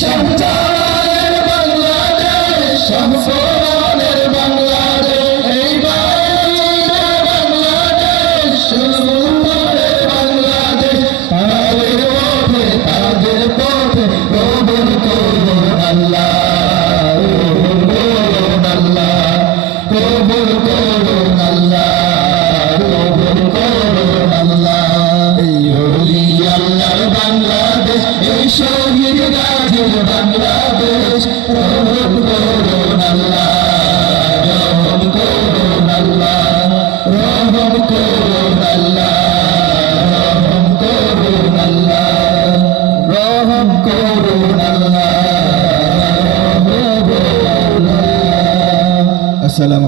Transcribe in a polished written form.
শাহজালালের বাংলাদেশ, শামসুরানের বাংলাদেশ, এই বাংলাদেশ, সুন্দরের বাংলাদেশ। তাদের পথে কবুল করুন আল্লাহ, কবুল আল্লাহ, কবুল করুন আল্লাহ, কবুল করুন আল্লাহ। এই হলি আল্লাহর বাংলাদেশ, এই শহীদ গাজীর বাংলাদেশ, রহম করুন আল্লাহ, রহম করুন আল্লাহ, রহম করুন আল্লাহ, রহম করুন আল্লাহ, রহম করুন আল্লাহ। আসসালামু